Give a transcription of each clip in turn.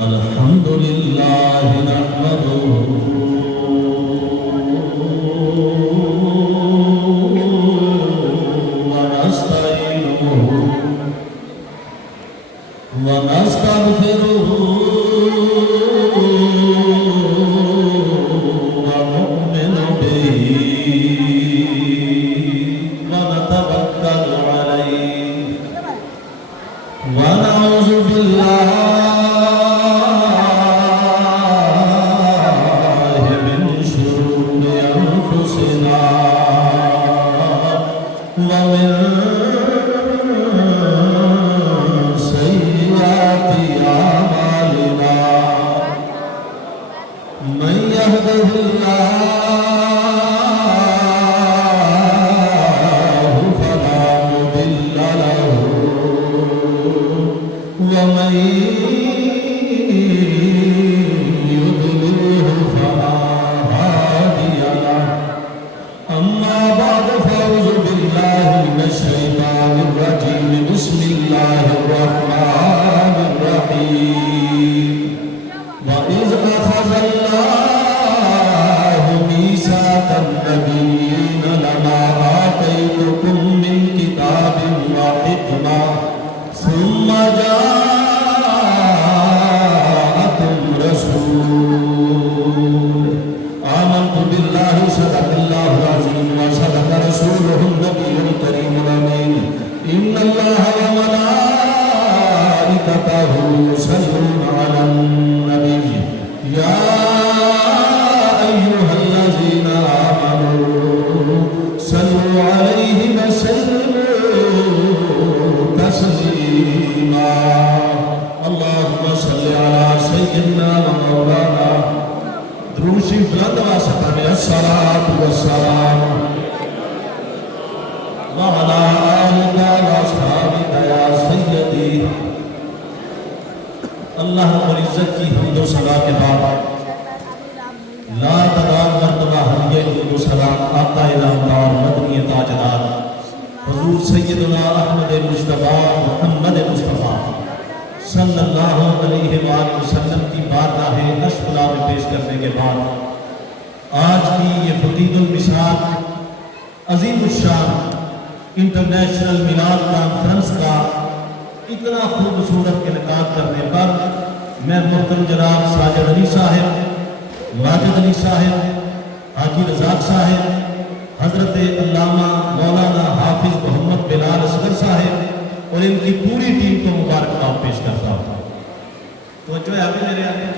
الحمد لله نحمده ونستعينه ونستغفره ونؤمن به ونتوكل عليه ونعوذ بالله من شرور أنفسنا ومن سيئات أعمالنا من يهده الله فلا مضل له ومن يضلله فلا هادي له أما بعد فأعوذ بالله من الشيطان الرجيم بسم الله الرحمن الرحيم وإذ أخذ الله ميثاق النبيين لما آتيتكم من كتاب وحكمة ثم جاءكم رسول آمنت بالله صدق الله العظيم وصدق رسوله النبي الكريم الأمين إن الله وملائكته يصلون على النبي يا أيها الذين آمنوا صلوا عليه وسلموا تسليما اللهم صل على سيدنا ومولانا درود شریف بلند آواز سے پڑھیں الصلاۃ والسلام وعلى آلك وأصحابك يا سيدي اللہ رب العزت کی حمد و ثنا کے بعد لا تعداد مرتبہ ہدیہ درود و سلام آقا نامدار مدنی تاجدار حضور سیدنا احمد مجتبی محمد مصطفیٰ صلی اللہ علیہ وآلہ وسلم کی بارگاہ اشفلا میں پیش کرنے کے بعد آج کی یہ فقید المثال عظیم الشان انٹرنیشنل میلاد کانفرنس کا اتنا خوبصورت انعقاد کرنے پر میں محترم جناب ساجد علی صاحب ماجد علی صاحب حاجی رزاق صاحب حضرت علامہ مولانا حافظ محمد بلال اصغر صاحب اور ان کی پوری ٹیم کو مبارکباد پیش کرتا ہوں تو جو ہے ابھی میرے آگے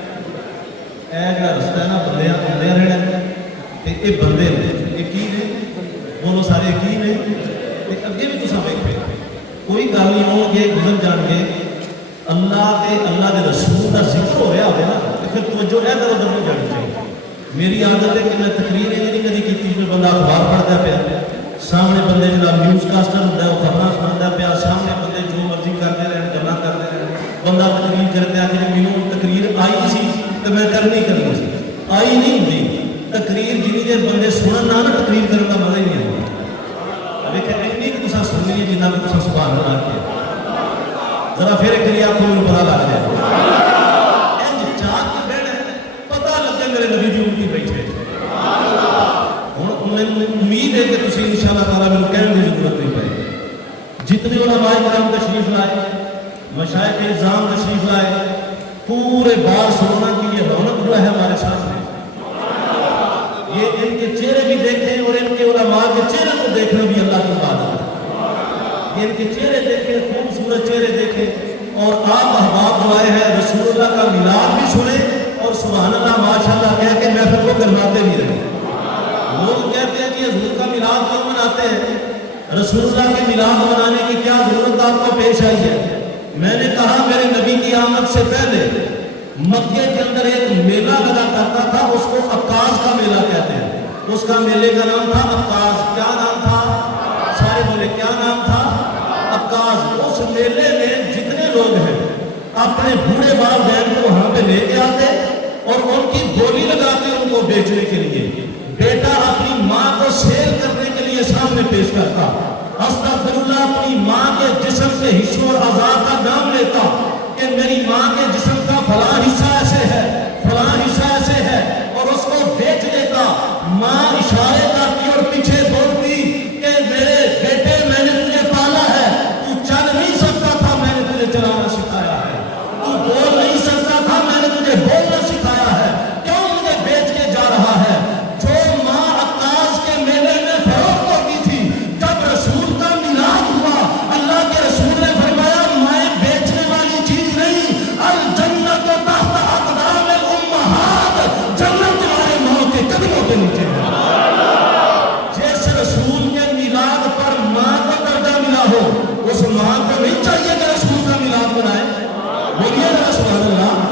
اے جڑا رستہ ہے نا بندے رہنا تے اے بندے نے اے کی نے بولو سارے کی نے تے اگے بھی تساں ویکھے کوئی گل نہیں ہو گے گزر جان گے اللہ دے رسول دا ذکر ہو رہا ہوگا نا تے پھر توجہ ادھر ادھر نہیں جانی چاہیے میری عادت ہے کہ میں تقریر نہیں کدی کی جس میں بندہ اخبار پڑھتا پیا سامنے بندے جناب نیوز کاسٹر ہوتا ہے وہ خبریں سنتا پیا سامنے بندے جو مرضی کرتے رہن گلا کرتے رہن بندہ تقریر کرتے آ کے مینوں تقریر آئی سی تو میں کرنی سی آئی نہیں ہوتی تقریر جنی دیر بندے سنن نہ تقریر کرنے کا مزہ ہی نہیں آتا لیکن اینی کہ تساں سننی ہے جنہ کہ تساں سبحان اللہ کیا ذرا پھر ایک آپ کو میرے پتہ لگ جائے انج چاہ کے بیٹھے پتہ لگے میرے نبی دی امتی بیٹھے امید ہے کہ تسی انشاءاللہ تعالیٰ میں کہنے کی ضرورت نہیں پائے جتنے علماء کرام تشریف لائے مشائخ اعظام تشریف لائے پورے بارسلونا کی یہ رونق جو ہے ہمارے سامنے یہ ان کے چہرے بھی دیکھیں اور ان کے علماء کے چہرے کو دیکھنا بھی اللہ کی عبادت ہے یہ ان کے چہرے دیکھیں خوبصورت چہرے دیکھیں اور آپ احباب جو آئے ہیں رسول اللہ کا میلاد بھی سنیں اور سبحان اللہ ماشاءاللہ کہہ کے محفل کو گرماتے بھی رہیں لوگ کہتے ہیں کہ حضور کا میلاد کیوں مناتے ہیں رسول اللہ کے میلاد منانے کی کیا ضرورت آپ کو پیش آئی ہے میں نے کہا میرے نبی کی آمد سے پہلے مکے کے اندر ایک میلہ لگا کرتا تھا اس کو عکاظ کا میلہ کہتے ہیں اس کا میلے کا نام تھا عکاظ کیا نام تھا سارے بولے کیا نام تھا عکاظ اس میلے میں جتنے لوگ ہیں اپنے بوڑھے باپ بہن کو وہاں پہ لے کے آتے اور ان کی بولی لگاتے ان کو بیچنے کے لیے بیٹا اپنی ماں کو سیل کرنے کے لیے سامنے پیش کرتا استغفراللہ اپنی ماں کے جسم کے حصوں اور اعضاء کا نام لیتا کہ میری ماں کے جسم کا فلاں حصہ مجھے بولنا سکھایا ہے، کیوں مجھے بیچ کے جا رہا ہے؟ جو ماں عکاظ کے میلے میں فروخت ہوتی تھی، جب رسول کا میلاد ہوا اللہ کے رسول نے فرمایا میں بیچنے والی چیز نہیں، الجنت تحت اقدام الامہات، جنت تمہارے ماں کے قدموں کے نیچے ہے۔ جس رسول کے میلاد پر ماں کو درجہ ملا ہو، اس ماں کو نہیں چاہیے کہ رسول کا میلاد منائے؟ بولیے ذرا سبحان اللہ۔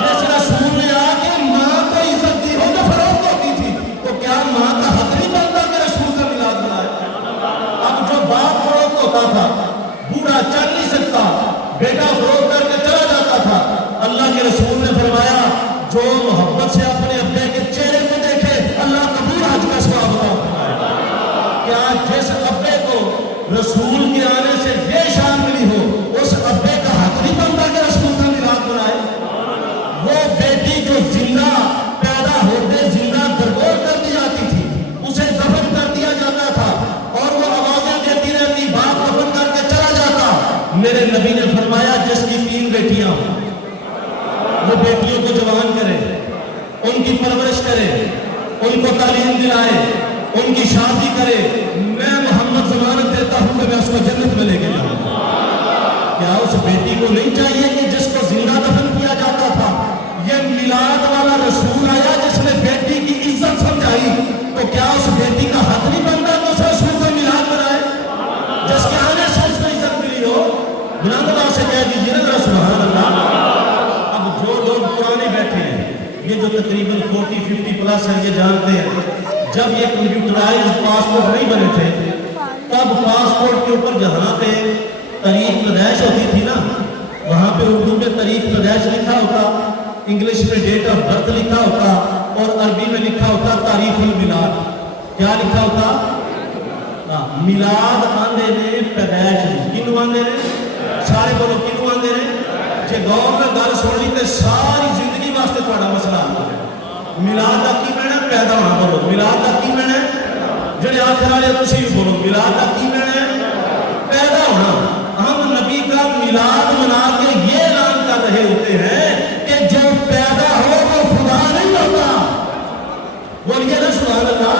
جس رسول نے آ کے ماں کو عزت دی ہو جو فروخت ہوتی تھی، تو کیا ماں کا حق نہیں بنتا کہ رسول کا میلاد منائے؟ اب جو باپ فروخت ہوتا تھا، بوڑھا چل نہیں سکتا، بیٹا فروخت کر کے چلا جاتا تھا، اللہ کے رسول نے فرمایا جو محبت سے اپنے ابے کے چہرے کو دیکھے اللہ قبول حج کا ثواب عطا فرمائے۔ کیا جس ابے کو رسول کے آنے سے یہ شان ملی ہو، اس ابے کا حق نہیں بنتا کہ رسول کا میلاد منائے؟ وہ بیٹی جو زندہ پیدا ہوتے زندہ درگور کر دی جاتی تھی، اسے دفن کر دیا جاتا تھا اور وہ آوازیں دیتی رہتی باپ دفن کر کے چلا جاتا، میرے نبی نے فرمایا جس کی 3 بیٹیاں ہوں وہ بیٹیوں کو جوان کرے، ان کی پرورش کرے، ان کو تعلیم دلائے، ان کی شادی کرے، میں محمد ضمانت دیتا ہوں کہ میں اس کو جنت میں لے کے جاؤں۔ کیا اس بیٹی کو نہیں چاہیے کہ جس کو زندہ دفن کیا جاتا تھا، یہ میلاد والا رسول آیا جس نے بیٹی کی عزت سمجھائی، تو کیا اس بیٹی کا حق نہیں بنتا کہ اس رسول کا میلاد منائے جس کے آنے سے اس کو عزت ملی ہو؟ بلند آواز سے کہہ دیجیے نا ذرا سبحان اللہ۔ اب جو لوگ پرانے بیٹھے ہیں، یہ جو تقریباً 40-50 پلس ہیں، یہ جانتے ہیں جب یہ کمپیوٹرائز پاسپورٹ نہیں بنے تھے، تب پاسپورٹ کے اوپر جہاں پہ تاریخ پیدائش ہوتی تھی نا، وہاں پہ اردو میں تاریخ پیدائش لکھا ہوتا، انگلش میں ڈیٹ آف برتھ لکھا ہوتا اور عربی میں لکھا ہوتا تاریخ المیلاد۔ کیا لکھا ہوتا؟ میلاد آندے نے پیدائش کنو آندے نے؟ سارے بولو کنو آندے نے؟ جے غور میں گل سن لی تے ساری زندگی واسطے تہاڈا مسئلہ حل ہو گیا۔ میلاد دا کی معنی ہے؟ پیدا ہونا۔ بولو میلاد دا کی معنی ہے؟ جڑے آخر والے تسی بھی بولو میلاد دا کی معنی ہے؟ پیدا ہونا۔ ہم نبی کا میلاد منا کے یہ اعلان کر رہے ہوتے ہیں کہ جو پیدا ہو وہ خدا نہیں ہوتا۔ بولیے نا سبحان اللہ۔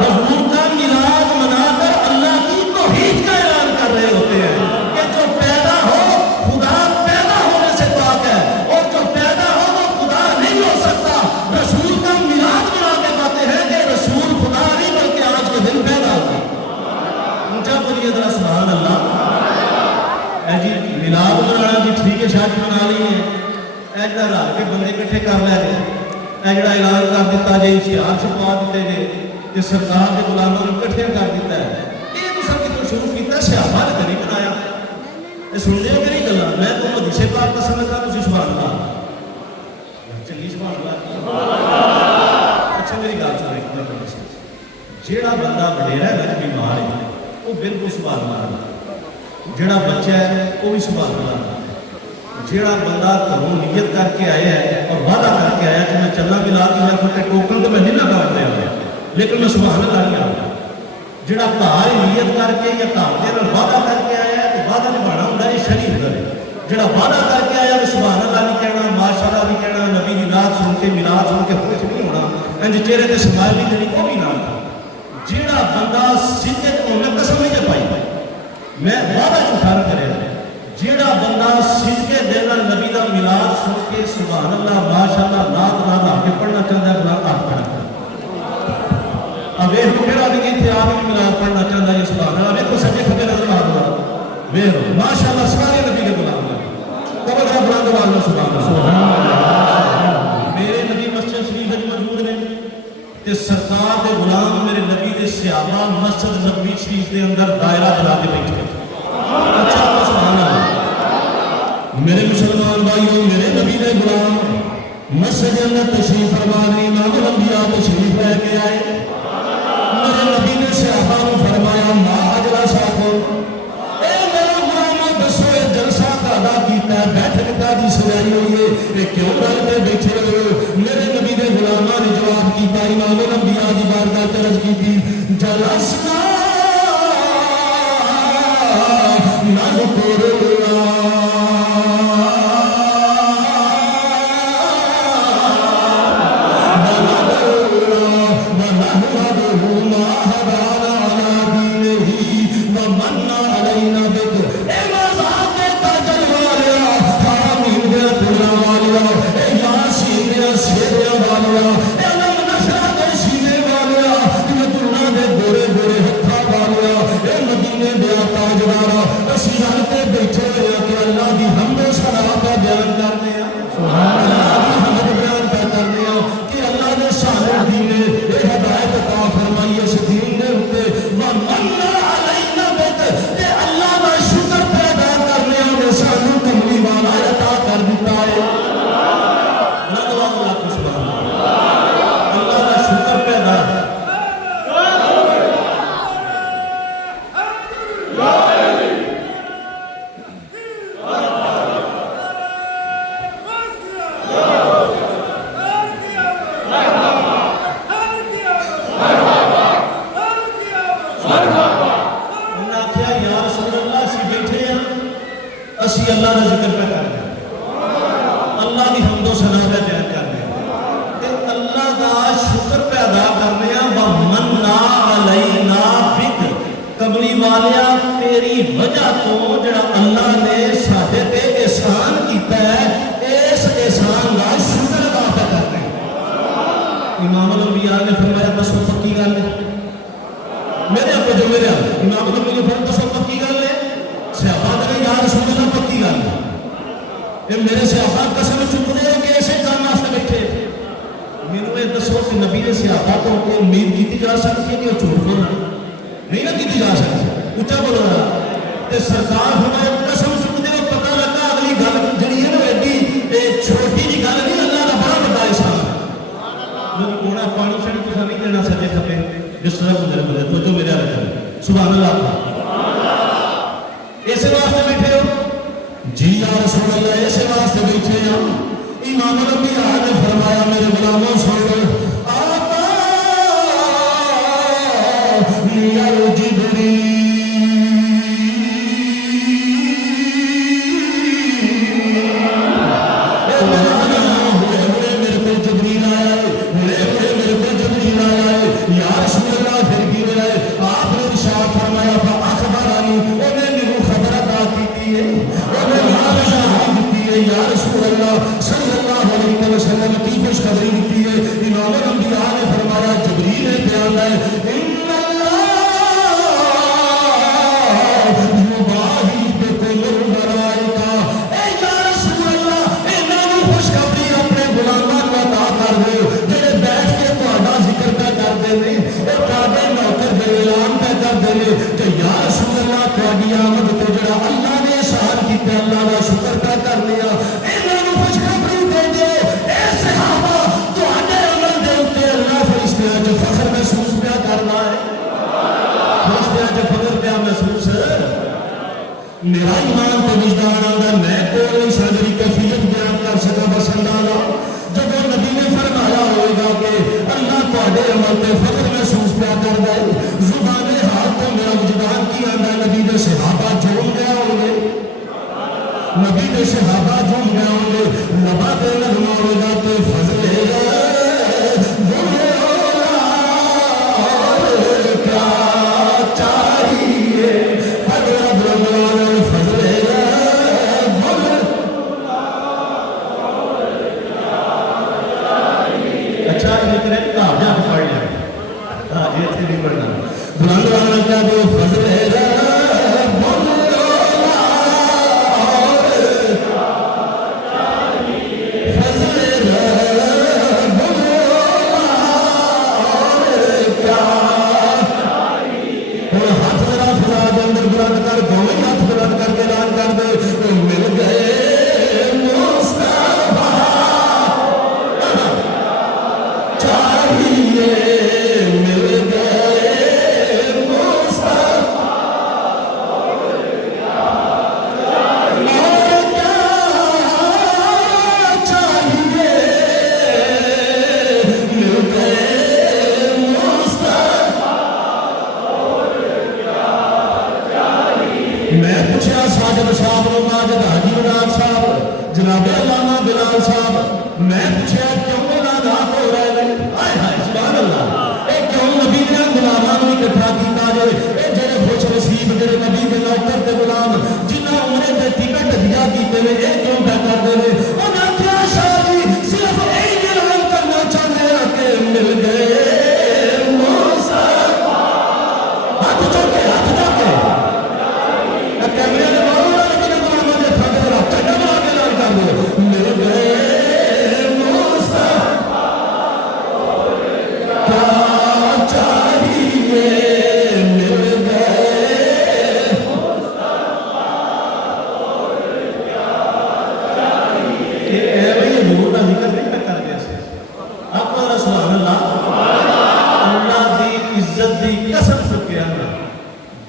حضور کا میلاد منا کر اللہ کی توحید کا اعلان کر رہے ہوتے ہیں کہ جو پیدا ہو خدا پیدا ہونے سے پاک ہے، اور جو پیدا ہو وہ خدا نہیں ہو سکتا۔ رسول کا میلاد منا کے کہتے ہیں کہ رسول خدا نہیں بلکہ آج کے دن پیدا ہو۔ اونچا بولیے ذرا سبحان اللہ۔ اے جی میلاد منانا جی ٹھیک ہے، شادی منا لی ہے، ایسا رل کے بندے اکٹھے کر لے گئے، اے جڑا اعلان کر دیتا جی اشتہار چھپا دیتے گئے کہ سرکار کے غلاموں نے اکٹھے کر دیتا ہے۔ یہ تو سب کتوں شروع کیتا ہے، صحابہ نے نہیں بنایا۔ یہ سن لے ہو کہ نہیں گلا؟ میں تو حدیث پاک پسند کرتا تسی سبحان اللہ چلی سبحان اللہ۔ اچھا میری گل سن ایک بار، جیڑا بندہ وڈیرا ہے نا بیمار ہے وہ بالکل سبحان اللہ، جڑا بچہ ہے وہ بھی سبحان اللہ، جڑا بندہ گھروں نیت کر کے آیا ہے اور وعدہ کر کے آیا کہ میں چلنا ملا کی میں فتح ٹوکن تو میں نہیں لگا دیا لیکن میں سبحان اللہ نہیں آتا۔ جڑا گھر نیت کر کے یا گھر کے وعدہ کر کے آیا ہے تو وعدہ نبھانا ہوتا ہے، یہ شریعت ہے۔ جڑا وعدہ کر کے آیا وہ سبحان اللہ نہیں کہنا، ماشاء اللہ نہیں کہنا، نبی کی نعت سن کے میلاد سن کے خوش نہیں ہونا، انج چہرے تے سمائل نہیں کرنی، وہ بھی نہ تھا۔ جڑا بندہ سیدھے تو میں قسم نہیں پائی میں وعدہ جھوٹا نہ کرے، جیڑا بندہ صدقے دل نال نبی دا میلاد سن کے سبحان اللہ ماشاءاللہ نعت نال آ کے پڑھنا چاہتا ہے بلا آپ پڑھنا۔ اب یہ کہڑا بھی کہ آپ ہی میلاد پڑھنا چاہتا ہے سبحان اللہ، دیکھو سجے کھبے نظر آ رہا ہے ماشاءاللہ سارے نبی کے غلام ہیں، قبر کا بلند آواز میں سبحان اللہ۔ میرے نبی مسجد شریف میں موجود ہیں تے سرکار دے غلام میرے نبی دے صحابہ مسجد نبوی شریف دے اندر دائرہ بنا کے بیٹھے۔ اچھا سبحان اللہ۔ میرے مسلمان بھائیوں، میرے نبی دے غلام مسجد اندر تشریف فرما رہے، امام الانبیاء تشریف لے کے آئے۔ میرے نبی نے صحابہ کو فرمایا ما اجلساکم، اے میرے غلاموں دسو یہ جلسہ ادا کیتا ہے، بیٹھک دی سجائی ہوئی ہے، یہ کیوں رل کے بیٹھے ہو؟ میرے نبی دے غلاماں نے جواب کیتا، امام الانبیاء دی بارگاہ تے عرض کیتی جلسنا نذکر اللہ ذکر پہ کر رہے اللہ کی حمد و ثنا پہ بیان کر رہے تے اللہ دا شکر پہ ادا کرنے ومنا علینا بک کملی والیا تیری وجہ تو جڑا اللہ نے ساڈے تے احسان کیتا ہے اس احسان دا شکر ادا کرتے ہیں امام الانبیاء نے فرمایا دسو پکی گل ہے میرے آپ جو میرے آپ امام الانبیاء نے فرمایا دسو پکی گل ہے صحابہ نے یا رسول اللہ پکی گل ہے کہ میرے صحابہ قسم چکتے ہیں کہ ایسے کام واسطے بیٹھے میرے یہ دسو کہ نبی نے صحابہ کو امید کی جا سکتی ہے کہ وہ جھوٹ بولنا نہیں نہ کی جا سکتی اچھا بولو رہا تے سرکار فرمایا قسم چکتے ہیں پتہ لگا اگلی گل جڑی ہے نا ایڈی چھوٹی جی گل نہیں اللہ کا بڑا بڑا احسان میں کونا پانی چھڑ کے نہیں دینا سکے کھپے جس طرح گزرے بولے تو جو میرے آگے سبحان اللہ ایسے واسطے بیٹھے ہو جی یا رسول اللہ ایسے واسطے بیٹھے ہو امام الانبیاء نے فرمایا میرے غلاموں سن لو میرا ایمان تو وجدان آندا میں کوئی نہیں ساری کیفیت بیان کر سکا بس اندازہ جب نبی نے فرمایا ہوئے گا کہ اللہ تواڈے عمل تے فخر محسوس پیا کردا ہے زبان حال تو میرا وجدان کی آندا نبی دے صحابہ جھوم گیا ہوں گے نبی دے صحابہ جھوم گیا ہوں گے نبا تے نغمہ ہوگا تے فضل ہے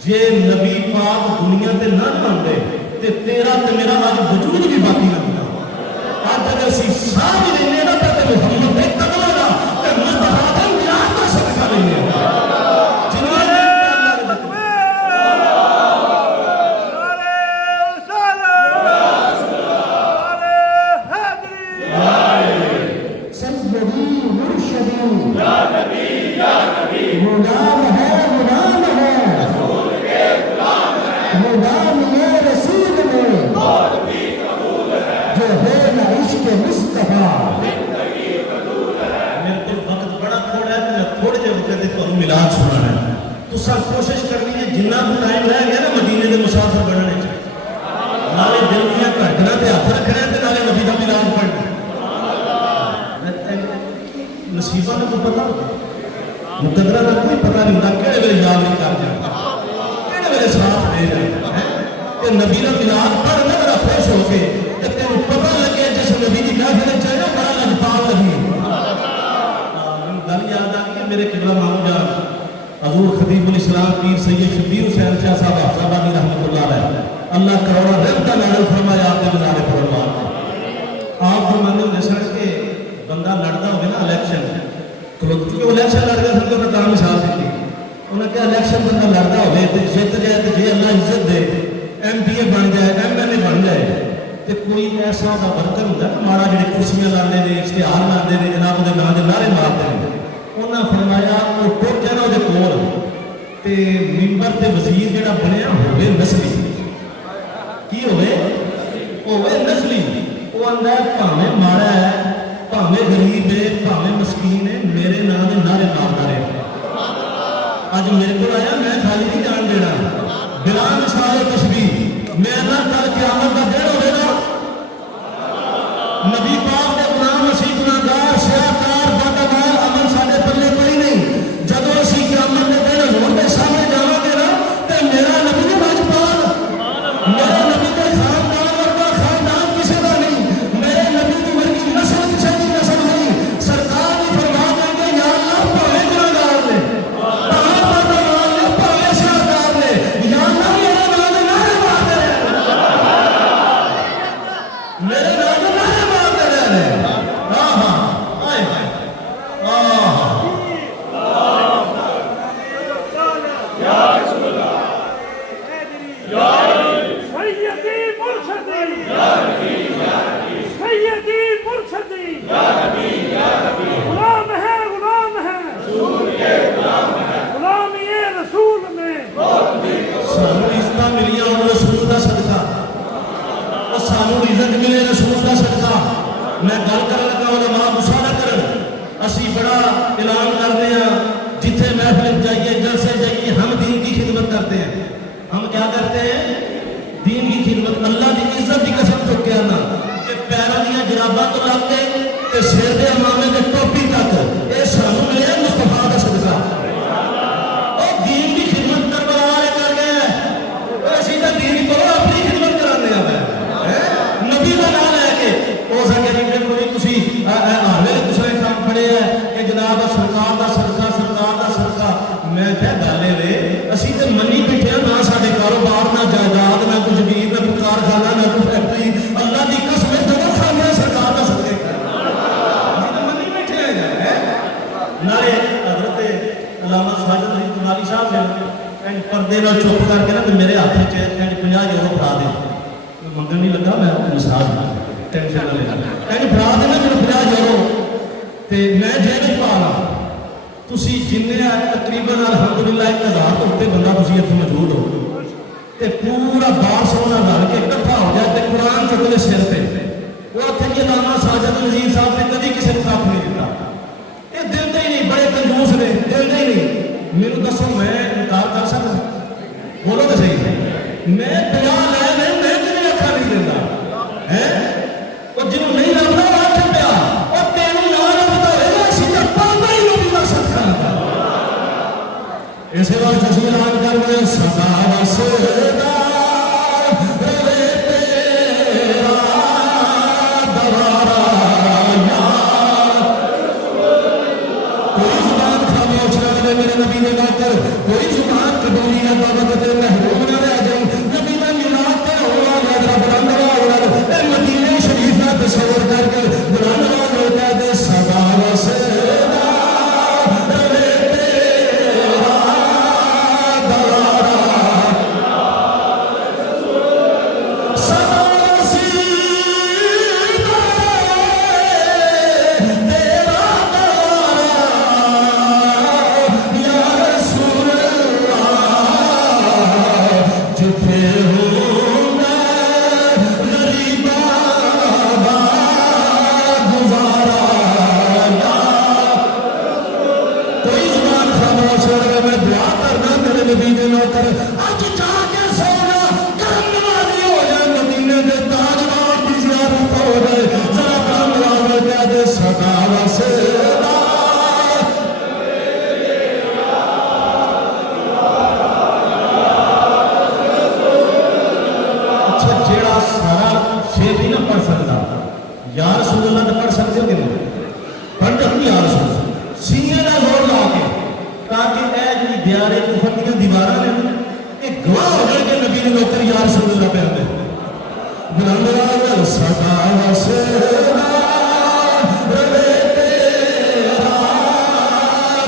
جے نبی پاک دنیا تے نہ بنتے تے تیرا تے میرا آج وجود بھی باقی نہ ہوتا آج اگر اسی ساتھ لینے نہ تے محمد ایک تمانا تے مصطفیٰ تے میاد کا صدقہ لینے تسا کوشش کرنی ہے جنہ کو ٹائم رہ گیا نا مدینے کے مسافر بننے نالے دل دیا گھٹنا پہ ہاتھ رکھنا ہے نالے نبی کا ملاد پڑھنا نصیبہ کا تو پتا مقدرہ کا کوئی پتہ نہیں ہوتا کہڑے ویلے یاد نہیں کر جاتا کہڑے ویلے ساتھ دے جاتا کہ نبی کا ملاد پڑھنا بڑا خوش ہو کے تینوں پتہ لگے جس نبی کی محفل چاہیے بڑا لجپال نبی گل یاد آ گئی میرے قبلہ مامو جان حضور خطیب الاسلام پیر سید شبیر حسین شاہ صاحب حفظہ رحمۃ اللہ علیہ اللہ کروڑا رحمت نازل فرمایا آپ کے مزار پر آپ فرماتے ہوتے سن کہ بندہ لڑتا ہوگا نا الیکشن کیونکہ الیکشن لڑتے سن تو کام مثال دیتی انہوں نے کہا الیکشن بندہ لڑتا ہوگا تو جیت جائے تو جی اللہ عزت دے ایم پی اے بن جائے ایم ایل اے بن جائے تو کوئی ایسا کا ورکر ہوتا ہے نا ماڑا جڑے کرسیاں لانے نے اشتہار لانے نے جناب وہ نام کے نعرے مارتے ہیں انہوں نے فرمایا وہ ٹر جائے نا وہ کول تے ممبر تے وزیر جڑا بنیا ہوئے نسلی کی ہوئے نسلی وہ آدھا ہے بھاویں ماڑا ہے بھاویں غریب ہے بھاویں مسکین ہے میرے نام کے نعرے مارتا رہے اج میرے کو آیا میں خالی نہیں جان دینا بلا مثال تشبیہ میں نہ کل قیامت کا دن ہوئے گا نبی پاک کے غلام اسی گناہگار سیاہکار بدعمال عمل ساڈے پلے کوئی نہیں جدوں اسی قیامت کے دن حضور کے سامنے جاواں گے نا تے میرا نبی نے لجپال میرے نبی کے خاندان ورگا خاندان کسی کا نہیں میرے نبی کی ورگی نسل کسی کی نسل نہیں سرکار بھی فرما دیں گے یا اللہ بھاویں گناہگار نے بھاویں بدعمال نے بھاویں سیاہکار نے یا اللہ میرے نام دے نعرے مارتے رہے میرے نام دے نعرے مارتے رہے ہاں ہاں آئے ملے رسول کا صدقہ میں گل کر لگا علماء غصہ نہ کرن اسی بڑا اعلان کرتے ہیں جتھے محفل جائیے جلسے جائیے ہم دین کی خدمت کرتے ہیں ہم کیا کرتے ہیں دین کی خدمت اللہ کی عزت کی قسم چک کے آنا کہ پیروں دیا جراباں تو لگ کے تے سر دے امامے دے ٹوپی تک یہ سانوں ملے مصطفیٰ کا صدقہ اور دین کی خدمت کربلا والے کر گئے اسی تو دین کو اپنی خدمت کرانے آ گئے نبی کا نام لے کے ہو سکے نہیں کہ کوئی تسی ہر ویلے دوسرے کام کھڑے ہیں کہ جناب سرکار دا صدقہ میں کیا گل ہے اسی تے منی بیٹھے ہاں نہ ساڈے کاروبار نہ جائیداد نہ کچھ گیر نہ کوئی کارخانہ نہ کوئی فیکٹری اللہ دی قسم جگہ کھانے سرکار دا صدقے اسی تے منی بیٹھے ہیں نالے حضرت علامہ ساجد علی قناری صاحب نے پردے نال چپ کر کے نا میرے ہاتھ وچ 50 یورو پڑا دے منگن نہیں لگا میں مثال ٹینشن نہ لینا پڑا دینا میرے 50 یورو تے میں جیب پا لا تسی جننے تقریباً الحمدللہ 1000 تو اتنے بندہ تسی اتنے موجود ہو تے پورا بارسلونا رل کے اکٹھا ہو جائے تے قرآن چک لے سر پہ وہ آخر کہ علامہ ساجد نذیر صاحب نے کبھی کسی کو کپ نہیں دیتا یہ دلتے ہی نہیں بڑے کنجوس نے دلتے ہی نہیں میرے دسو میں انکار کر سکتا بولو تو صحیح میں 50 لے میں کبھی اکھا نہیں دیتا ہے وہ جنہوں نہیں لگتا وہ آخر پیا اور تینوں نہ لگتا ہے اسی کا پانا ہی نہیں لگ سکتا اسے وقت اسی اعلان کر گئے سدا وسدا رے تیرا دوارا کوئی زبان خاموش نہ رہے میرے نبی نے کر کوئی زبان قبولیت بابت محروم نہ رہ جائے نبی نے ملاد یا رسول اللہ تو پڑھ سکتے ہو کہ نہیں؟ پڑھ رکھو یا رسول اللہ سینے کا زور لا کے تاکہ اے جی دیارے کفر دیا دیوارہ نے ایک گواہ ہو جائے کہ نبی نے نوکر یا رسول اللہ پہ ہمیں بلند راز سدا وسیلہ رہے تیرا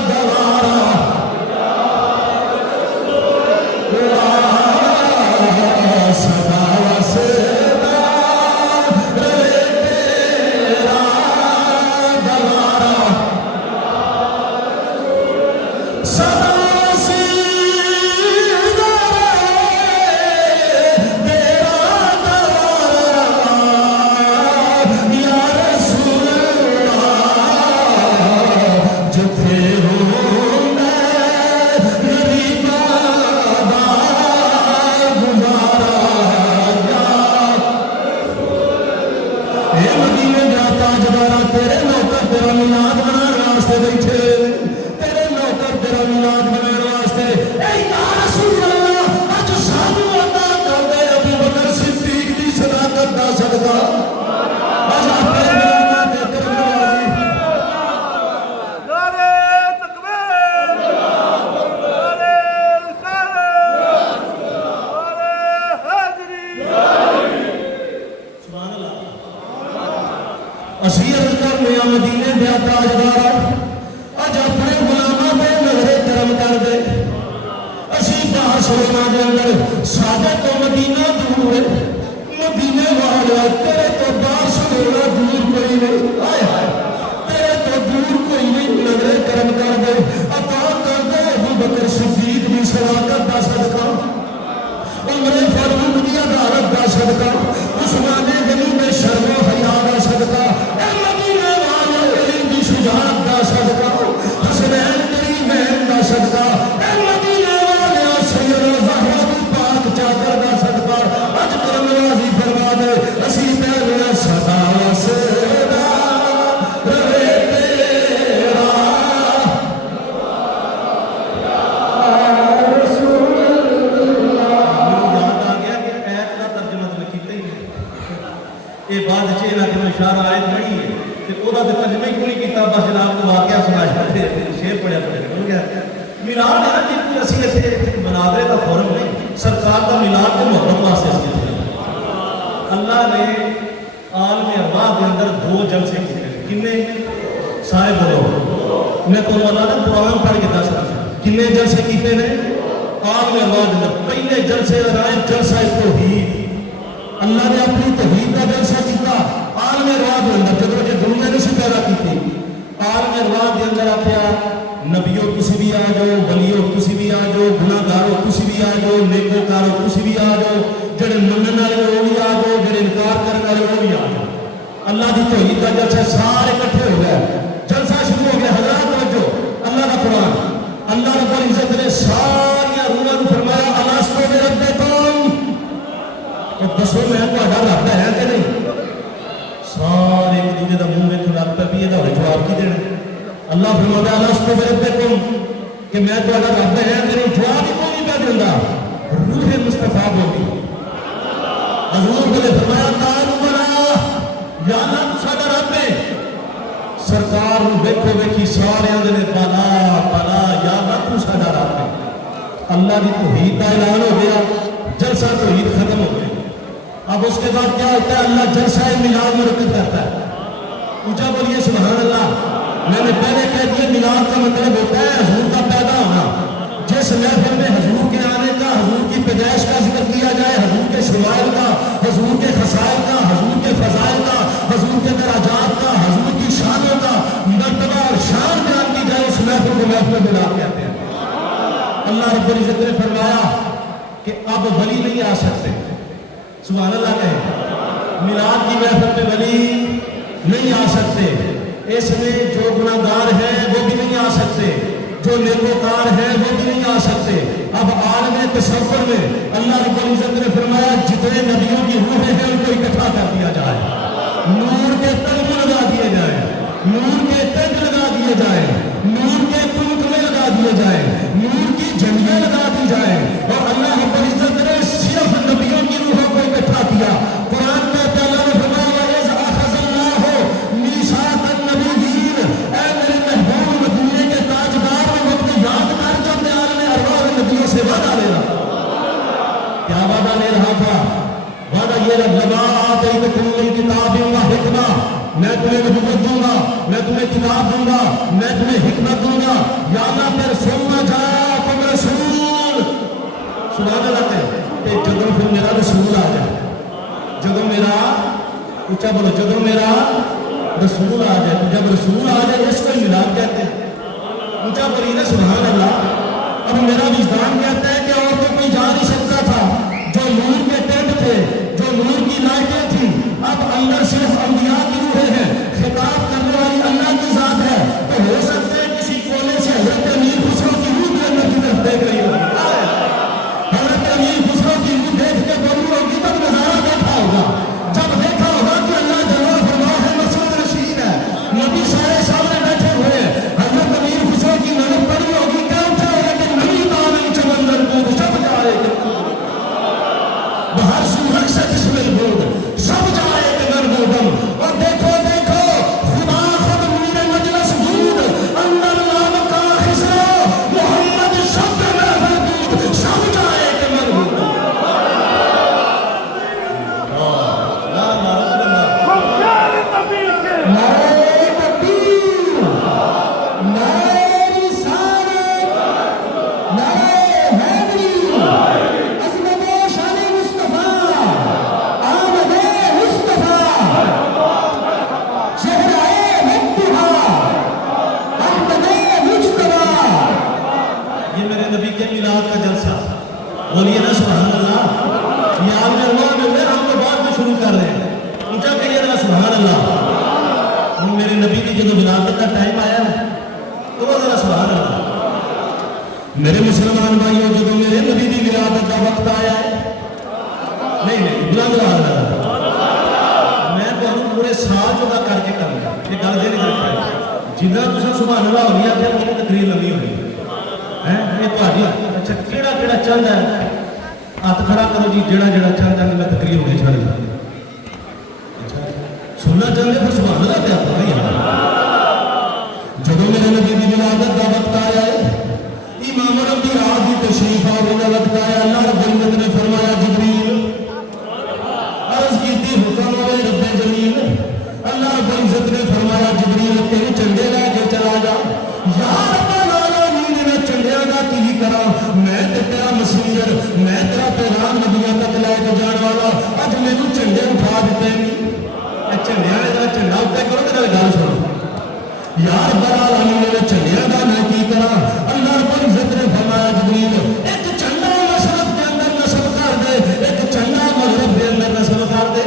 دوارہ سدا وسیلہ رہے تیرا دوارہ سدا مدینے دیا تاجدار اج اپنے غلاماں تے نظر کرم کر دے اسی بارسلونا دے اندر ساڈے تو مدینہ دور ہے مدینے والا تیرے تو بارسلونا دور کوئی نہیں ہائے ہائے تیرے تو دور کوئی نہیں نظر کرم کر دے عطا کر دے ابو بکر صدیق دی صداقت دا صدقہ عمر فاروق دی عدالت دا صدقہ عثمان غنی دے شرم و حیا دا صدقہ شجاعت دا صدقہ حسنین کریمین دا صدقہ اے مدینہ والے سیدنا زہرا پاک چادر دا صدقہ اج کرم نوازی فرما دے اسی پہلے صدا وسیلہ رہے تیرا رسول اللہ مجھے یاد آ گیا کہ ایت کا ترجمہ تو کیتا ہی نہیں یہ بعد چ انہاں نے اشارہ آیت پڑھی ہے کہ وہ ترجمہ ہی کوئی کیتا بس جناب کو واقعہ سنا چھڑتے شیر پڑھیا ہو گیا میلاد ہے نا جی کوئی اسی ایتھے مناظرے کا فورم نہیں سرکار کا میلاد کے محبت واسطے اس کے اللہ نے عالم ارواح کے اندر دو جلسے کیتے کنے سارے بولو میں تو اللہ نے قرآن پڑھ کے دس رہا کنے جلسے کیتے ہیں عالم ارواح کے اندر پہلے جلسے رائے جلسہ توحید اللہ نے اپنی توحید کا جلسہ کیتا عالم ارواح کے اندر جب کہ دنیا نے سے پیدا کی تھی عالم ارواح کے اندر آخیا نبیوں کسی بھی آ جاؤ ولیوں کسی بھی آ جاؤ گناہگاروں کسی بھی آ جاؤ نیکوکاروں کسی بھی آ جاؤ جڑے منن والے وہ بھی آ جاؤ جڑے انکار کرنے والے وہ بھی آ جاؤ اللہ کی توحید کا جلسہ سارے اکٹھے ہو گئے جلسہ شروع ہو گیا حضرات توجہ اللہ کا قرآن اللہ رب العزت نے ساری روحاں کو فرمایا الستو بربکم تو دسو میں تہاڈا رب ہے کہ نہیں سارے ایک دوسرے کا منہ ویکھن لگ پے بھی یہ جواب کی دینا اللہ فرماتا ہے الستو بربکم کہ میں تہاڈا رب ہے کہ نہیں جواب ہی کوئی پہ دیندا روح مصطفیٰ بولی حضور نے فرمایا تعالوا بنا یا اللہ ساڈا رب ہے سرکار نو ویکھو ویکھی سارے اندر نے بنا بنا یا اللہ تو ساڈا رب ہے اللہ کی توحید کا اعلان ہو گیا جلسہ توحید ختم ہو گیا اب اس کے بعد کیا ہوتا ہے اللہ جلسہ میلاد منعقد کرتا ہے اونچا بولیے سبحان اللہ میں نے پہلے کہہ دیا میلاد کا مطلب ہوتا ہے حضور کا پیدا ہونا جس محفل میں حضور کے آنے کا حضور کی پیدائش کا ذکر کیا جائے حضور کے شمائل کا حضور کے خصائل کا حضور کے فضائل کا حضور کے دراجات کا حضور کی شانوں کا مرتبہ اور شان بیان کی جائے اس محفل کو محفل میلاد کہتے ہیں اللہ رب العزت نے فرمایا کہ اب ولی نہیں آ سکتے سبحان اللہ کہیں میلاد کی محفل پہ ولی نہیں آ سکتے اس میں جو گناہگار ہیں وہ بھی نہیں آ سکتے جو نیکوکار ہیں وہ بھی نہیں آ سکتے اب عالم تصور میں اللہ رب العزت نے فرمایا جتنے نبیوں کی روحیں ہیں ان کو اکٹھا کر دیا جائے نور کے تنگ لگا دیے جائیں نور کے تنگ لگا دیے جائیں نور کے تنکمے لگا دیے جائیں نور کی جھنڈیاں لگا دی جائیں اور اللہ رب العزت نے صرف نبیوں کی روحوں کو اکٹھا کیا قرآن میں اللہ نے فرمایا وَإِذْ أَخَذَ اللَّهُ میں تمہیں نبوت دوں گا، میں تمہیں کتاب دوں گا، میں تمہیں حکمت دوں گا، یا نہ پھر سننا جا تم رسول سبحان اللہ کہ جدوں پھر میرا رسول آ جائے، جدوں میرا اونچا بولو، جدوں میرا رسول آ جائے، تو جب رسول آ جائے اس کو میلاد کہتے ہیں، اونچا بولیے نا سبحان اللہ۔ اب میرا وجدان کہتا ہے کہ اور تو کوئی جا نہیں سکتا تھا، جو نور کے ٹینٹ تھے، جو نور کی لائٹیں تھیں، اب اندر صرف انبیاء کی روحیں ہیں، خطاب کرنے والی اللہ کی ذات ہے، تو ہو سکتا ہے کسی کونے سے حضرت امیر خسرو کی روح بھی اللہ کی طرف دیکھ رہی ہوگی، حضرت امیر خسرو کی روح دیکھ کے بولو ہوگی، تب نظارہ دیکھا ہوگا، جب دیکھا ہوگا کہ اللہ جلوہ فرما ہے، مسعود رشید ہے، نبی سارے سامنے بیٹھے ہوئے ہیں، حضرت امیر خسرو کی نظر پڑی ہوگی، کیا اٹھا ہے کہ نبی دامن چمندر بود شب جائے کہ بہر سورج سے بسم البود سب جائے کہ مرمودم، اور دیکھو دیکھو خدا خود میر مجلس بود اندر نام کا خسرو محمد شب محفل بود سب جائے کہ مرمودم۔ بولیے نا سبحان اللہ، یہ آپ نے اللہ میں ہم تو بعد میں شروع کر رہے ہیں، اونچا کہیے نا سبحان اللہ۔ ہم میرے نبی کی جب ولادت کا ٹائم آیا نا تو وہ ذرا سبحان اللہ۔ میرے مسلمان بھائیوں جب میرے نبی کی ولادت کا وقت آیا ہے، نہیں بلند آواز میں تو پورے سال جو کر کے کرنا یہ گل دے نہیں رکھا، جنہ تم سبحان اللہ ہو گیا پھر میری تقریر لمبی ہوئی ہے یہ تاری۔ اچھا کیڑا کیڑا چاہتا ہے ہاتھ کھڑا کرو جی، جڑا جڑا چاہتا ہے میں تقریر ہونے چھاڑی جاتی۔ اچھا سننا چاہتے پھر سبحان اللہ پہ آپ نہیں جب میرے نبی کی ولادت کا وقت آیا ہے، امام الانبیاء کی تشریف آنے کا وقت آیا، اللہ رب العزت نے فرمایا جبریل عرض کی تھی حکم ہوئے رب جلیل، اللہ رب العزت نے فرمایا جبریل تیرے چنڈے لے کے چلا جا، یا رب العالمین میں چنڈیاں دا کی کرا، میں تیرا مسنجر، میں تیرا پیغام نبیوں تک لے کے جان والا، اج میرے چنڈے اٹھا دیتے ہیں، چنڈیاں نے ذرا چنڈا اٹھا کرو تو گل سنو، یا رب العالمین میں چنڈیاں دا میں کی کرا، اللہ رب العزت نے فرمایا جبریل ایک چنڈا مشرق کے اندر نصب کر دے، ایک چنڈا مغرب کے اندر نصب کر دے،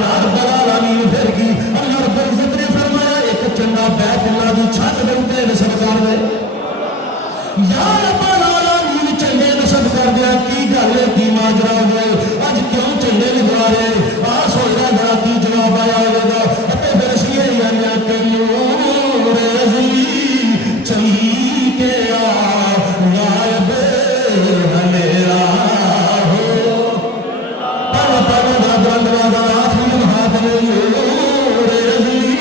یا رب العالمین پھر کی اللہ رب العزت نے فرمایا ایک چنڈا بیت اللہ کی چھت دے اوپر نصب کر دے، یا رب العالمین چنڈے نصب کر دیا، کی گل ہے کی ماجرا ہوئے اج کیوں چنڈے لگا رہے آ سوچا جا کی جواب آیا ہوگا، اتے پھر اسی آیا کہ نور ازلی چمکے غائب ہمیرا ہو، پل پل بلند آخر ہاتھ میں نور ازلی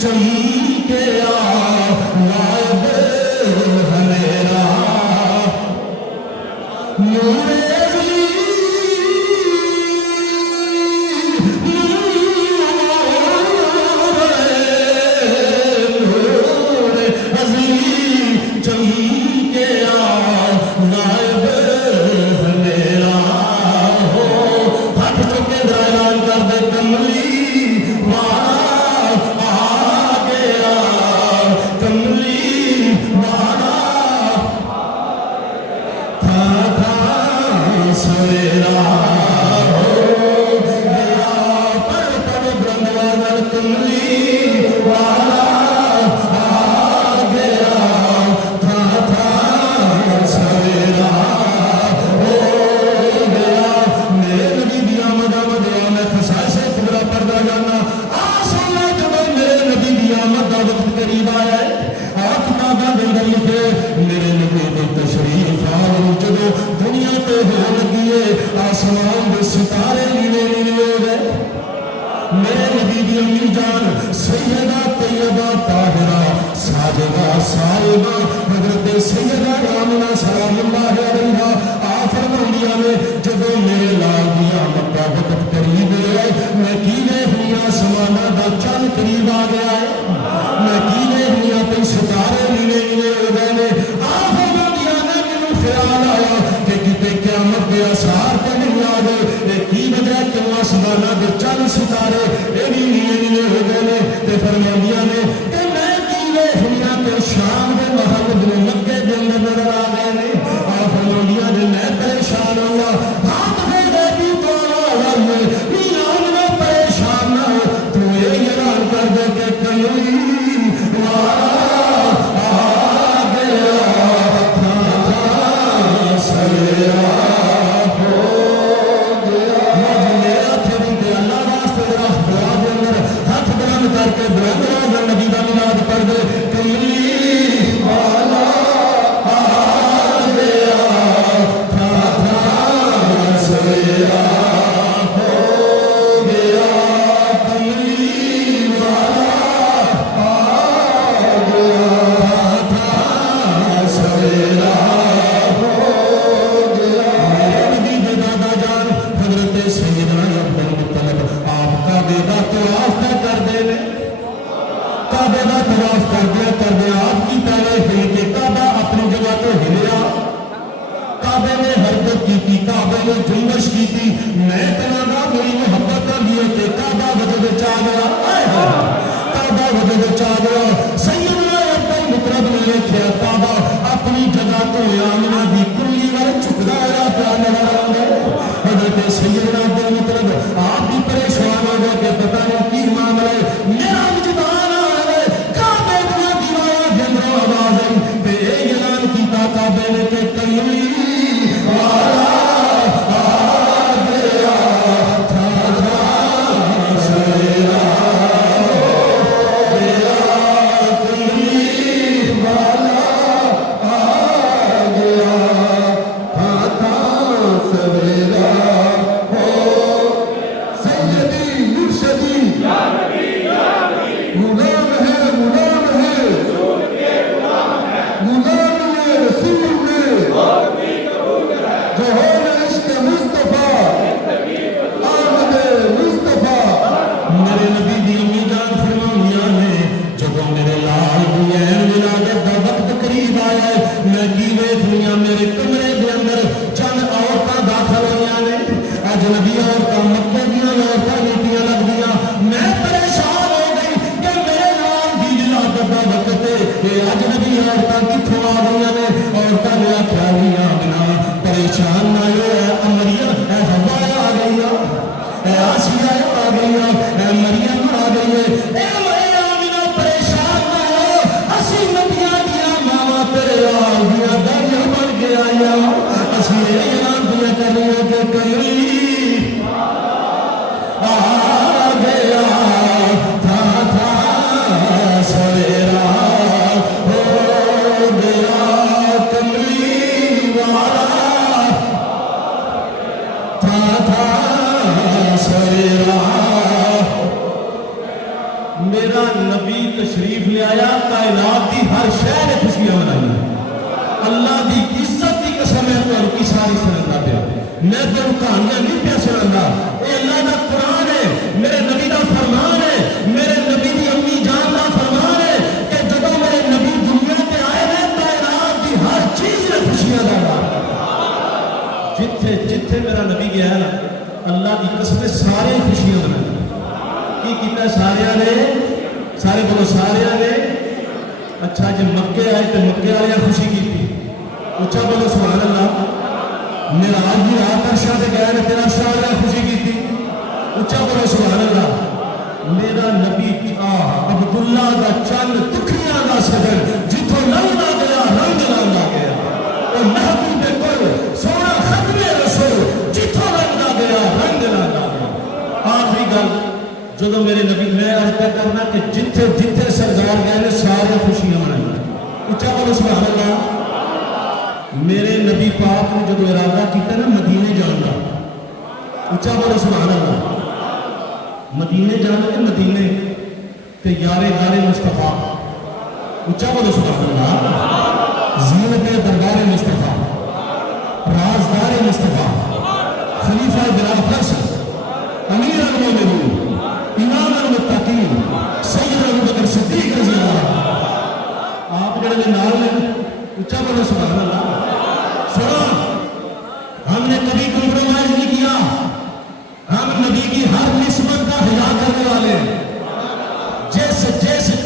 چمکے غائب ہمیرا نور ازلی قریب کعبے کا طواف کردیا آپ کی پہلے ہل کے کعبہ اپنی جگہ تو ہلیا، کعبے نے حرکت کی تھی، کعبے نے جنبش کی تھی، میں کہاں میری محبت کا لیے کہ کعبہ وجہ چاہ گیا، کعبہ وجہ چاہ گیا، سیدنا عبد المطلب نے کیا کعبہ اپنی جگہ تو آمنہ دی کلی ور چکدا آیا پیا نظر آ گیا۔ حضرت سیدنا عبد المطلب آپ بھی پریشان ہو گئے کہ پتہ نہیں کی معاملہ ہے، میرا وجدان آ گئے کعبے دیا دیوارا جنروں آواز آئی تے اے اعلان کیتا کعبے نے کہ کلی والا آ گیا تھا تھا سویرا گیا، کلی والا آ گیا تھا تھا سویرا ہو سیدی مرشدی غلام ہے غلام ہے غلام ہے رسول نے جہان عشق مصطفیٰ آمد مصطفیٰ۔ میرے نبی دی امی جان فرمانیاں نے جدوں میرے لال دی عین ولادت دا وقت قریب آیا ہے، میں کی ویکھنیاں میرے کمرے دے اندر چند عورتاں داخل ہوئیاں نے، اجنبی عورتاں مکے دیاں عورتاں نیٹیاں لگدیاں، میں پریشان ہو گئی کہ میرے لال دی ولادت دا وقت ہے، یہ اجنبی عورتاں کتھوں آ گئیاں نے؟ عورتاں نے آکھیا میاں بنا پریشان نہ ہو، اے امریا اے ہوا آ گئی اے آسیہ آ گئی اے مریم آ گئی اے مریم بنا پریشان نہ ہو، اسی نبیاں دیاں ماواں تیرے لال دیاں دائیاں بن کے آئیاں، اسی اعلان دیا کر رہے ہیں کہ کلی آ گیا تھا تھا سویرا ہو گیا، کملی والا تھا تھا سویرا۔ میرا نبی تشریف لے آیا، کائنات دی ہر شے نے خوشیاں منائی، اللہ دی عزت دی قسم ہے تو کی ساری سنندا پیا، میں تو کہانیاں نہیں پیا سنندا، اے اللہ دا قرآن ہے، میرے نبی دا فرمان ہے، میرے نبی دی امی جان دا فرمان ہے کہ جدوں میرے نبی دنیا تے آئے نے کائنات دی ہر چیز نے خوشیاں دا، جتھے جتھے میرا نبی گیا ہے نا اللہ دی قسم سارے خوشیاں منائی، کی کیتا سارے نے، سارے بولو سارے نے، اچھا جب مکے آئے تو مکے والے خوشی کی تھی، اچھا بولو سبحان اللہ، میرا آج بھی رات عرشہ تے گیا نے تیرا عرشہ والے خوشی کی تھی، اچھا بولو سبحان اللہ۔ میرا نبی عبداللہ دا چند تکھیاں دا صدر جتوں لنگا گیا رنگ لانگا گیا، اور محبوب کل سونا ختم رسول جتوں لنگا گیا رنگ لانگا گیا۔ آخری گل جدو میرے نبی میں آج تک کرنا کہ جتھے جتھے سردار گئے نے سارے خوشیاں منائی، اچھا بولو سبحان اللہ۔ میرے نبی پاک نے جدو ارادہ کیتا نا مدینے جان کا، اچھا بولو سبحان اللہ، مدینے جان کے مدینے تے یارے غار مصطفیٰ، اچھا بولو سبحان اللہ، زینت دربار مصطفیٰ، رازدار مصطفیٰ، خلیفہ بلا فرش، امیر المومنین، امام المتقین، سید ابوبکر صدیق رضی اللہ، آپ جڑے نال نے اچھا بولو سبحان اللہ۔ سنو، ہم نے کبھی کمپرومائز نہیں کیا، ہم نبی کی ہر نسبت کا حیا کرنے والے ہیں، جس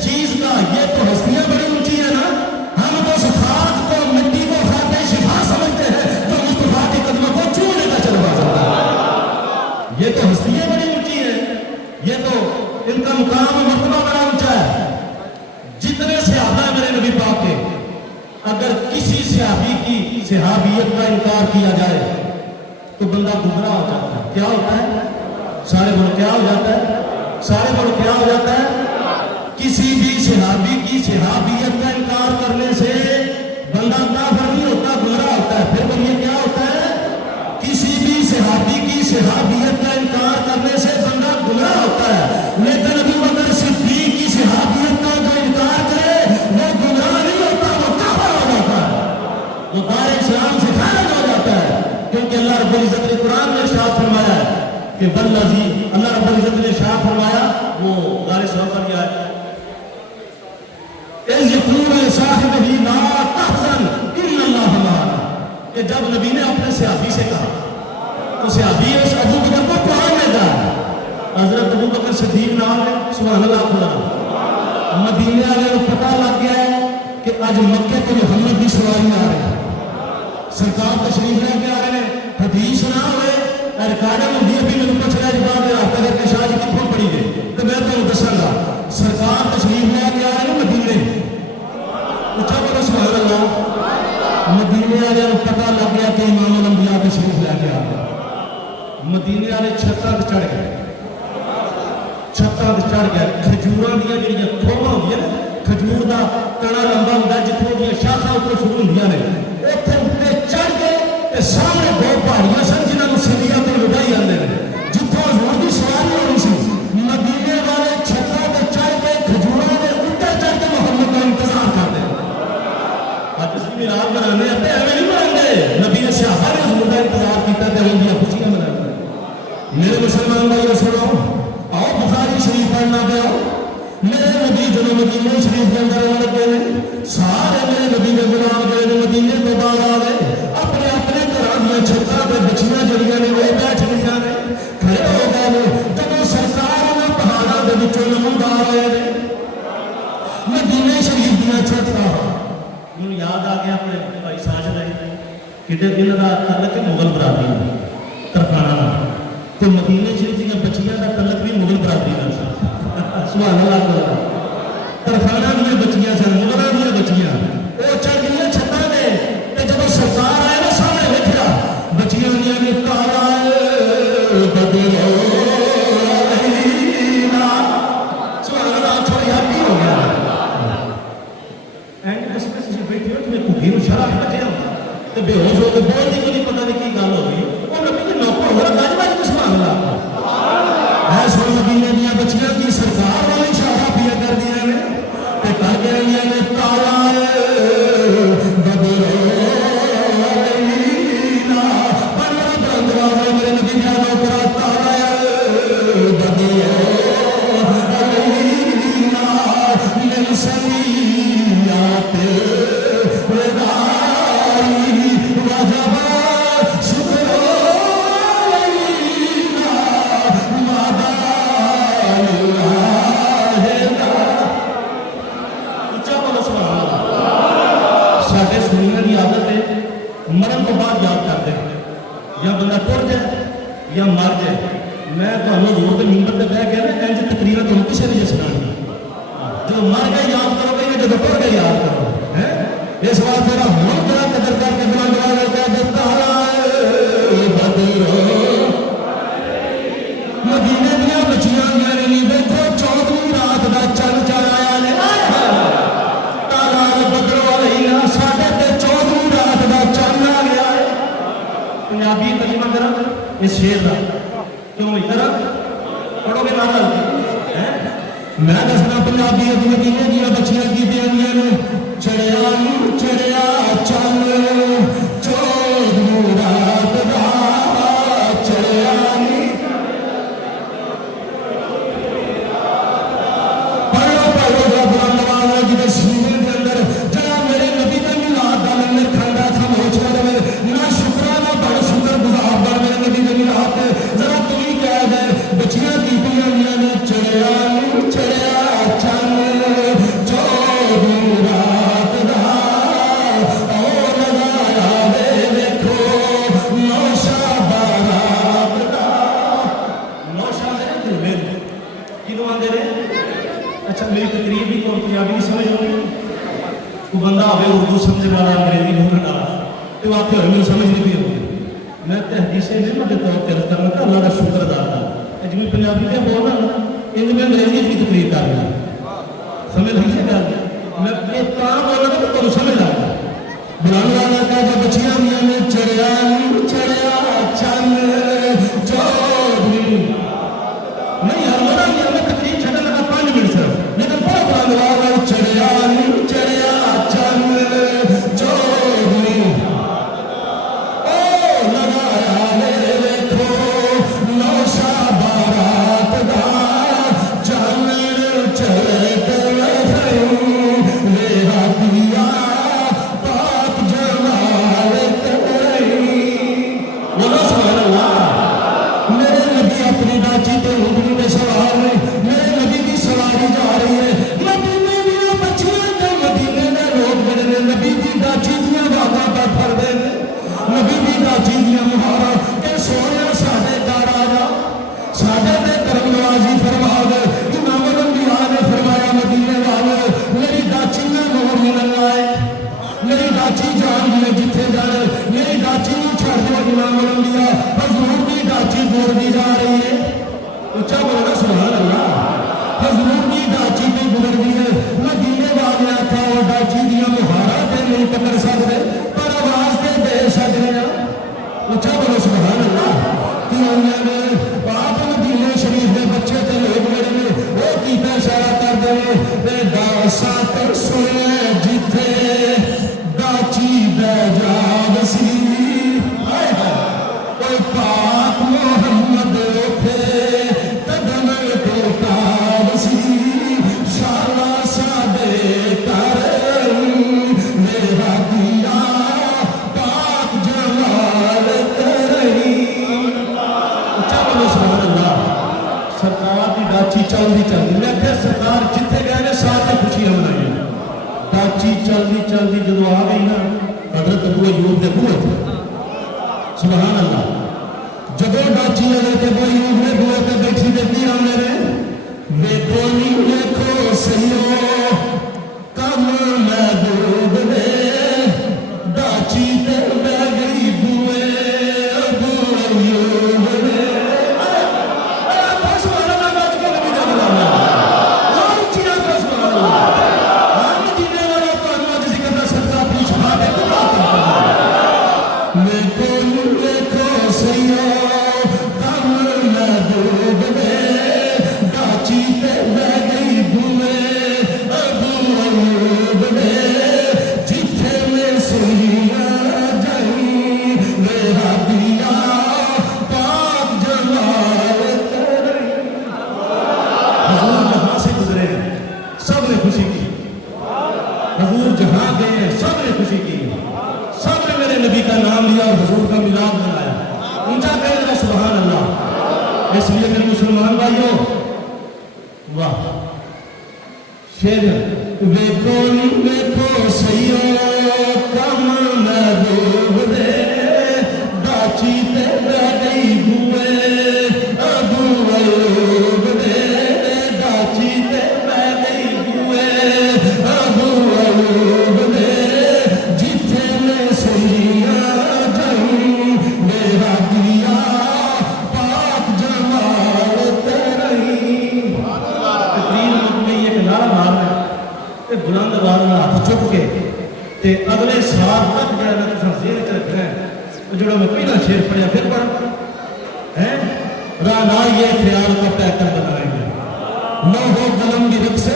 چیز کا یہ تو ہستیاں بڑی اونچی ہیں نا، ہم تو اس خاک کو مٹی کو خاطر شفا سمجھتے ہیں جو مصطفیٰ کے قدموں کو چھونے کا چلوا سکتا ہے، یہ تو ہستیاں بڑی اونچی ہیں، یہ تو ان کا مقام مرتبہ بڑا اونچا ہے۔ جتنے صحابہ میرے نبی پاک کے، اگر کسی صحابی کی صحابیت کا انکار کیا جائے تو بندہ گمراہ ہو جاتا ہے، کیا ہوتا ہے؟ سارے بول کیا ہو جاتا ہے؟ سارے بول کیا ہو جاتا ہے؟ کسی بھی صحابی کی صحابیت کا انکار کرنے سے بندہ کافر نہیں ہوتا، گمراہ ہوتا ہے۔ پھر بولیے کیا ہوتا ہے؟ کسی بھی صحابی کی صحابیت کا انکار کرنے سے بندہ گمراہ ہوتا ہے، لیکن ابو بکر صدیق کی صحابیت کا جو انکار کرے وہ گمراہ نہیں ہوتا، وہ کافر ہو جاتا ہے، وہ دار اسلام سے خارج ہو جاتا ہے، کیونکہ اللہ رب العزت نے قرآن میں ارشاد فرمایا ہے کہ والذی، اللہ رب العزت نے ارشاد فرمایا، وہ غار سوال پر کیا ہے کہ جب نبی نے اپنے صحابی سے کہا تو صحابی اس ابو بکر کو قرآن میں کہا، حضرت ابو بکر صدیق نام ہے، سبحان اللہ خدا، مدینے والے کو پتہ لگ گیا ہے کہ آج مکے کو محمد کی سواری آ رہے ہیں، سرکار تشریف لے کے آ رہے ہیں، حدیث نہ ہوئے ریکارڈ ہوتی ہے بھی میرے پوچھ رہا جب آپ رابطہ کر کے شاہ جی کتوں پڑھی گئے تو میں تمہیں دساں گا سرکار تشریف لے کے آ رہے ہیں مدینے، اچھا بولو سبحان اللہ، مدینے والے کو پتہ لگ گیا کہ امام الانبیاء تشریف لے کے آ گئے، مدینے والے چھتاں تے چڑھ گئے، چھتاں تے چڑھ گئے، کھجوراں دیاں جڑیاں کھوواں ہوندیاں نا، کھجور دا تنا لمبا ہوندا جتھوں دیاں شاخاں اوپر شروع ہوندیاں نے، اوتھے تے چڑھ گئے تے سامنے دو پہاڑیاں سن جنہاں نوں سریات الوداع آندے نے، جتھوں حضور دی سواری ہونی سی، مدینے والے چھتاں تے چڑھ کے کھجوراں دے اوپر چڑھ کے محمد دا انتظار کردے۔ اج اسی میلاد منانے تے ایویں نہیں مناندے، نبی نے صحابہ نے حضور دا انتظار کیتا تے انہاں خوشیاں مناندے۔ میرے مسلمان بھائیو سنو، آؤ بخاری شریف پڑھنا پیا، میرے نبی جب مدینے شریف کے اندر آنے لگے ہیں، سارے میرے نبی کے غلام جو مدینے تو بعد آ گئے، اپنے اپنے گھراں دیاں چھتاں تے بچیاں جڑیاں نے وہ بیٹھ گئیاں نے، کھڑے ہو گئے نے، جب سرکار انہاں پہاڑاں دے وچوں نمودار ہوئے نے، مدینے شریف دیاں چھتاں مینوں یاد آ گیا اپنے بھائی ساجد ہے کہ انہاں دا تعلق مغل برادری نال ترکھانہ نال، تے مدینے شریف دیاں بچیاں دا تعلق بھی مغل برادری نال سی، سبحان اللہ تعالیٰ، ترخانہ دیا بچیاں سن، مغلاں دیا بچیاں، وہ چڑھ گئی چھتاں تے، تے جب سرکار آئے نا سامنے ویکھیا، بچیاں دیا نے کالا بدر علینا، سبحان اللہ، چھوڑ یار کی ہو گیا؟ اینڈ اس میں تسی بیٹھے ہو تمہیں کھگی نوں شراب بچیا تے بے ہوش ہو کے بولدی کوئی نہیں، پتہ نہیں کی گل ہو گئی، وہ نبی دے نوکر ہو رہا گج بج کے سبحان اللہ، اے سن مدینے دیا بچیاں کی سرکار والی اشارہ پیا کر دیا نے تے کر کے رہیاں نے کالا بدر علینا، بڑا بلند آواز میرے نبی دیا نوکرا، کالا بدر علینا من سنیات وداعی وجب شکر مرن تو بعد یاد کرتے ہیں، یا بندہ ٹر جائے یا مر جائے، میں تمہیں زور کے ممبر پہ بہ کے نا انج تقریر تمہیں کسی نے سنانی، جو مر گئے یاد کرو گے جب ٹر گئے یاد کرو، اس بات میرا ہوں بڑا قدر کر کے بنا بنا لیتا ہے تالا بدر مدینے دیا بچیاں گیا نہیں دیکھو 14ویں رات کا چل چلایا نے تالا بدر علینا، ساڈے تے 14ویں رات کا چل آ گیا ہے۔ پنجابی ترجمہ کرا اس شعر کا، کیوں ادھر پڑھو گے نہ میں دسنا پنجابی مدینے دیا بچیاں کی دیا نے چڑیا چڑیا چل 14ویں رات کا چڑیا بندہ آئے اردو سمجھنے والا انگریزی بولنے والا تو آپ کے میرے سمجھ نہیں بھی ہوگی، میں تحدیثیں نہیں مجھے طور پر کرنا تھا اللہ کا شکر ادا کرتا جب میں پنجابی میں بولنا نا ان میں انگریزی کی تقریر کر رہا سمجھ نہیں سے کر میں یہ کام بولنا تھا تو سمجھ آ گیا بلانے والا کا جو بچیاں دیا نے چڑیا چڑیا چل 14ویں نہیں ہر بڑا نہیں ہمیں تقریر چھٹا لگا 5 منٹ سے لیکن بڑا بلانے والا چڑیا چڑیا آ رہی ہے مدینے دیا بچیاں تے مدینے دے لوگ جڑے نے نبی دی داچی دیاں باتاں پہ پھر دے نبی دی داچی دیاں مہارا کہ سونے ساڈے گھر آ جا ساڈے تے کرم نوازی فرما دے امام الانبیاء نے فرمایا مدینے والے میری داچی میں نور ملن آئے میری داچی جان میں جتھے جانے میری داچی نو چھڑ دے امام الانبیاء حضور دی داچی دور دی جا رہی ہے اچھا بولنا سبحان اللہ حضور دی داچی بھی گزر دی ہے مدینے والے آتا وہ داچی دیا مہارا تے نہیں پکڑ سکتے پر آواز تے دے سکتے ہیں اچھا بولو سبحان اللہ کہ انہوں نے آپ مدینے شریف میں بچے تے لوگ میرے میں وہ کیتا اشارہ کر دے اے داسا کر سنے جتھے داچی دے جا وسی کوئی پاک محمد اوکھے قدم ٹوٹا وسی شالا سادے کر میرا دیا پاک جمال کرئی اچھا بولو سبحان اللہ سرکار دی ڈاچی چلدی چلدی میں کہ سرکار جتھے گئے نے سارے خوشیاں منائی ڈاچی چلدی چلدی جدو آ گئی نا حضرت ابو ایوب دے بوئے تھے سبحان اللہ جدو ڈاچی حضرت ابو ایوب نے بوئے تے بیٹھی دیتی آنے نے ویکھو نہیں ویکھو سیو کم محبوب دے ڈاچی تے بہ گئی بوئے ابو ایوب نے اس لیے میرے مسلمان بھائیوں واہ شیر ویکھو نہیں ویکھو سیو کم محبوب دے ڈاچی تے بہ گئی بوئے ابو ایوب دے ڈاچی تے بہ گئی بوئے ابو ایوب دے جتھے میں سنیاں جائیں میرا دیا بلند آواز میں ہاتھ چک کے تے اگلے سال تک جڑا میں تساں ذہن وچ رکھنا ہے جڑا میں پہلا شعر پڑھیا پھر پڑھ ہیں رانا یہ خیال کا پیکر بنائیں گے لوہو قلم کی رکھ سے